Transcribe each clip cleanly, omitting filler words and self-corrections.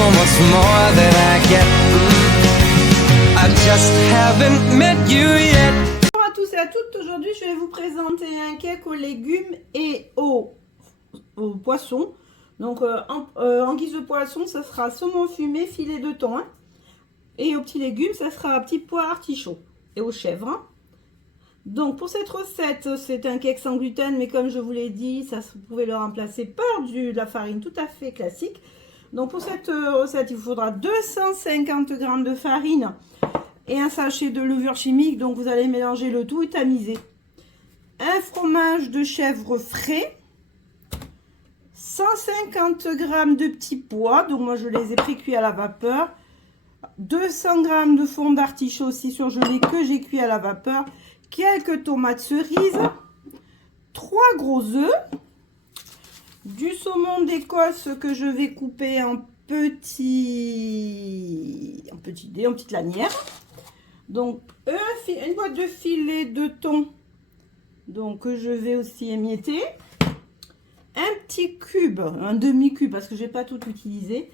so much more that I get. I just haven't met you yet. Bonjour à tous et à toutes, aujourd'hui je vais vous présenter un cake aux légumes et aux poissons. Donc en guise de poisson, ça sera saumon fumé, filet de thon. Hein. Et aux petits légumes, ça sera petit pois artichaut et aux chèvres. Hein. Donc pour cette recette, c'est un cake sans gluten, mais comme je vous l'ai dit, ça vous pouvez le remplacer par de la farine tout à fait classique. Donc pour cette recette, il vous faudra 250 g de farine et un sachet de levure chimique. Donc vous allez mélanger le tout et tamiser. Un fromage de chèvre frais, 150 g de petits pois, donc moi je les ai pré-cuits à la vapeur, 200 g de fond d'artichaut aussi surgelé que j'ai cuit à la vapeur, quelques tomates cerises, 3 gros œufs, du saumon d'Écosse que je vais couper en petites lanières, donc une boîte de filet de thon, donc que je vais aussi émietter, un petit cube, un demi-cube parce que je vais pas tout utiliser,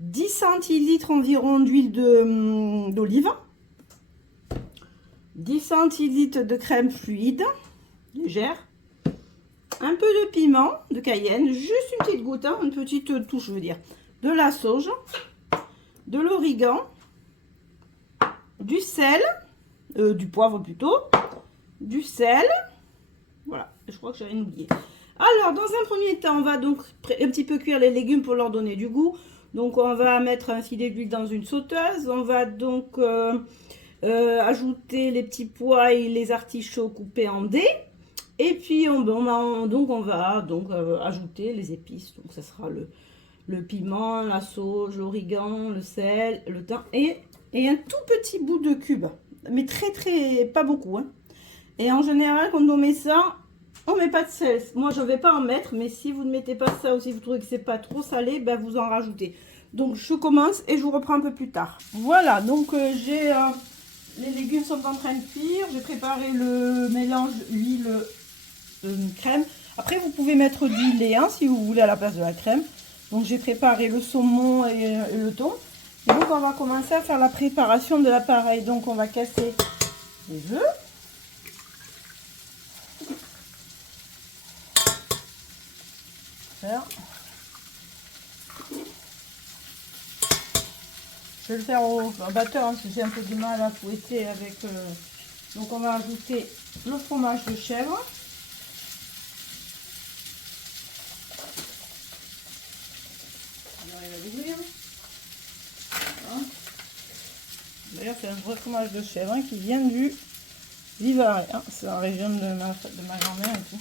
10 centilitres environ d'huile d'olive, 10 centilitres de crème fluide, légère, un peu de piment de Cayenne, juste une petite goutte, hein, une petite touche je veux dire, de la sauge, de l'origan, du sel, du poivre plutôt, du sel, voilà, je crois que j'avais oublié. Alors dans un premier temps, on va donc un petit peu cuire les légumes pour leur donner du goût. Donc on va mettre un filet d'huile dans une sauteuse, on va donc ajouter les petits pois et les artichauts coupés en dés. Et puis on va ajouter les épices. Donc ça sera le piment, la sauge, l'origan, le sel, le thym et un tout petit bout de cube. Mais très pas beaucoup. Hein. Et en général quand on met ça, on met pas de sel. Moi je vais pas en mettre, mais si vous ne mettez pas ça ou si vous trouvez que c'est pas trop salé, ben vous en rajoutez. Donc je commence et je vous reprends un peu plus tard. Voilà, donc les légumes sont en train de cuire. J'ai préparé le mélange huile crème. Après vous pouvez mettre du lait hein, si vous voulez à la place de la crème. Donc j'ai préparé le saumon et le thon. Et donc on va commencer à faire la préparation de l'appareil. Donc on va casser les œufs. Je vais le faire au batteur hein, parce que j'ai un peu de mal à fouetter avec. Donc on va ajouter le fromage de chèvre. J'arrive à l'ouvrir. Voilà. D'ailleurs c'est un vrai fromage de chèvre hein, qui vient du Vivarais. Hein. C'est la région de ma grand-mère et tout.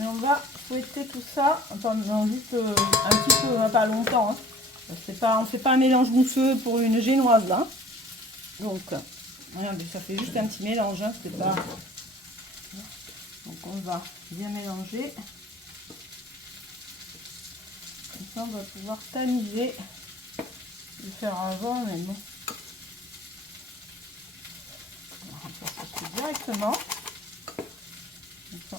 Et on va fouetter tout ça pendant juste un petit peu, pas longtemps. Hein. On ne fait pas un mélange mousseux pour une génoise là. Donc, regardez, ça fait juste un petit mélange. Hein, c'est pas... Donc on va bien mélanger. Comme ça on va pouvoir tamiser. Je vais faire avant, mais bon. On va remplacer ça directement. Comme ça.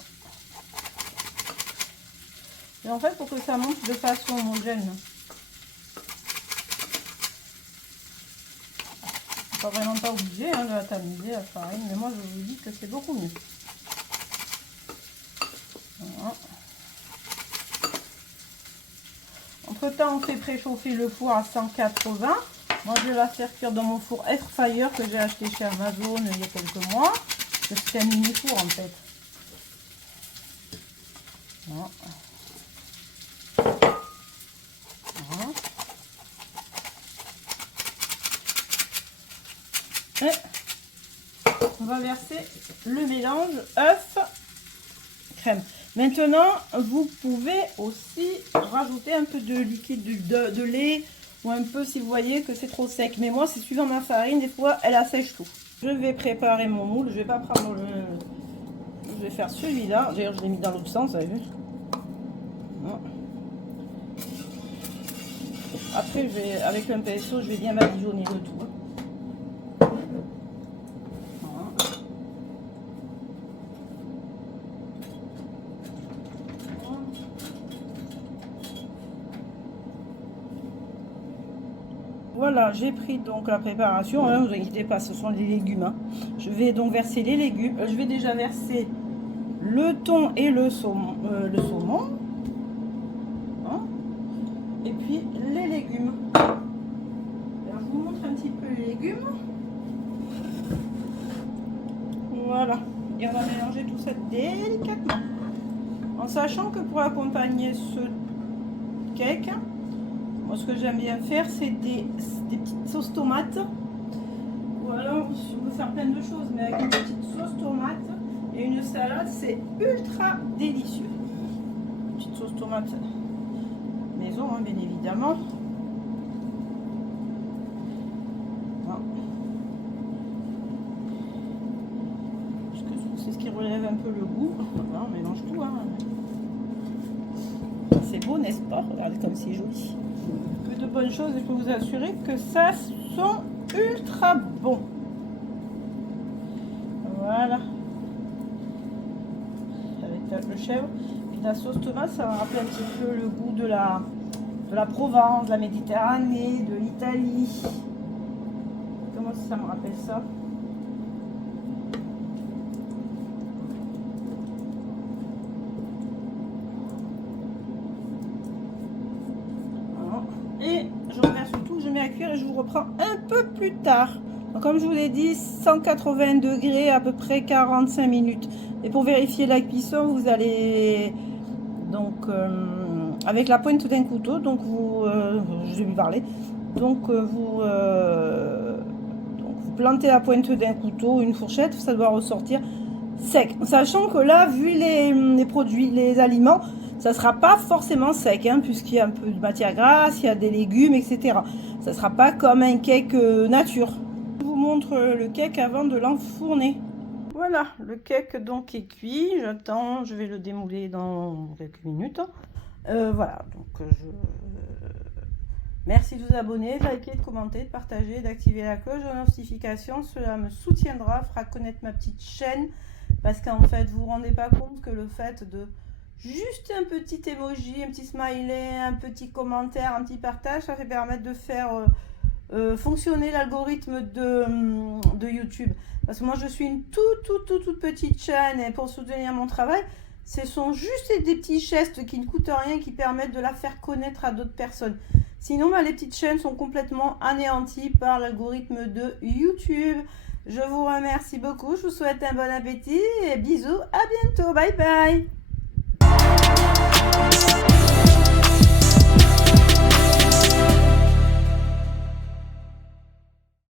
Et en fait, pour que ça monte de façon homogène, pas vraiment pas obligé hein, de la tamiser la farine, mais moi je vous dis que c'est beaucoup mieux. Voilà. Entre temps, on fait préchauffer le four à 180. Moi, je vais la faire cuire dans mon four air fryer que j'ai acheté chez Amazon il y a quelques mois. C'est un mini four en fait. Voilà. Et on va verser le mélange œuf crème. Maintenant vous pouvez aussi rajouter un peu de liquide de lait ou un peu si vous voyez que c'est trop sec, mais moi c'est suivant ma farine, des fois elle assèche tout. Je vais préparer mon moule, je vais pas prendre je vais faire celui-là, d'ailleurs je l'ai mis dans l'autre sens, vous avez vu. Voilà. Après avec un pinceau je vais bien badigeonner le tout. Voilà. Voilà, j'ai pris donc la préparation, hein, vous inquiétez pas, ce sont les légumes. Hein. Je vais donc verser les légumes. Je vais déjà verser le thon et le saumon. Hein, et puis les légumes. Alors, je vous montre un petit peu les légumes. Voilà. Et on va mélanger tout ça délicatement. En sachant que pour accompagner ce cake, moi ce que j'aime bien faire, c'est des petites sauces tomates. Ou alors, on peut faire plein de choses, mais avec une petite sauce tomate et une salade, c'est ultra délicieux. Une petite sauce tomate maison, hein, bien évidemment. C'est ce qui relève un peu le goût. Voilà, on mélange tout. Hein. C'est beau, n'est-ce pas? Regardez comme c'est joli. Que de bonnes choses, je peux vous assurer que ça sent ultra bon. Voilà. Avec le chèvre. Et la sauce tomate, ça va rappeler un petit peu le goût de la Provence, de la Méditerranée, de l'Italie. Comment ça me rappelle ça? Et je reverse tout, je mets à cuire et je vous reprends un peu plus tard. Donc, comme je vous l'ai dit, 180 degrés, à peu près 45 minutes. Et pour vérifier la cuisson, vous allez donc avec la pointe d'un couteau, donc je vais lui parler. Donc vous plantez la pointe d'un couteau, une fourchette, ça doit ressortir sec. Sachant que là, vu les produits, les aliments, ça ne sera pas forcément sec, hein, puisqu'il y a un peu de matière grasse, il y a des légumes, etc. Ça ne sera pas comme un cake nature. Je vous montre le cake avant de l'enfourner. Voilà, le cake donc est cuit. J'attends, je vais le démouler dans quelques minutes. Voilà, donc merci de vous abonner, de liker, de commenter, de partager, d'activer la cloche de notification. Cela me soutiendra, fera connaître ma petite chaîne. Parce qu'en fait, vous ne vous rendez pas compte que le fait de juste un petit emoji, un petit smiley, un petit commentaire, un petit partage, ça fait permettre de faire fonctionner l'algorithme de YouTube. Parce que moi, je suis une toute petite chaîne et pour soutenir mon travail, ce sont juste des petits gestes qui ne coûtent rien, qui permettent de la faire connaître à d'autres personnes. Sinon, les petites chaînes sont complètement anéanties par l'algorithme de YouTube. Je vous remercie beaucoup, je vous souhaite un bon appétit et bisous, à bientôt, bye bye.